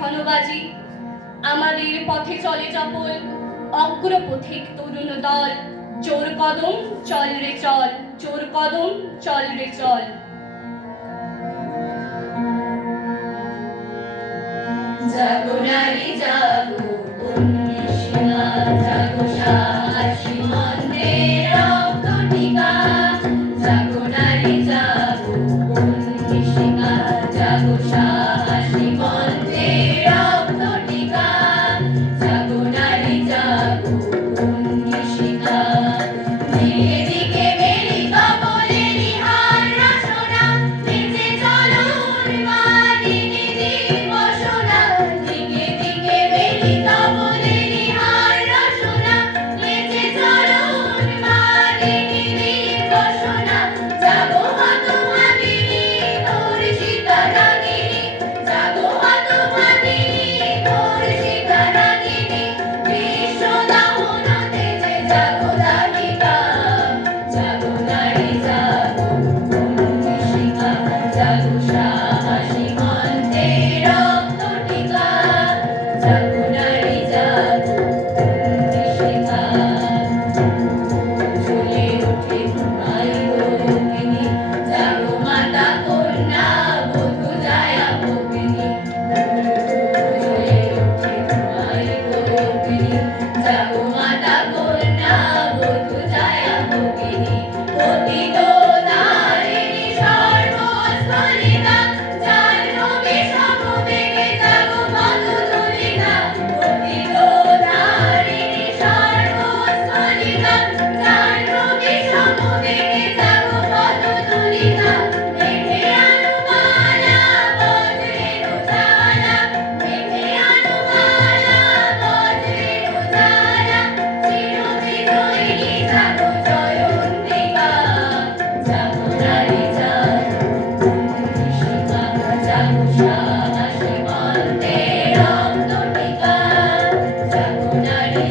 ধনবাজি। আমাদের পথে চলে চপল অগ্রপথিক তরুণ দল। চোর কদম, চল রে চল চোর কদম, চল রে চল। জাগো নারী, জাগো পুণ্যশিলা জাগো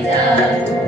done.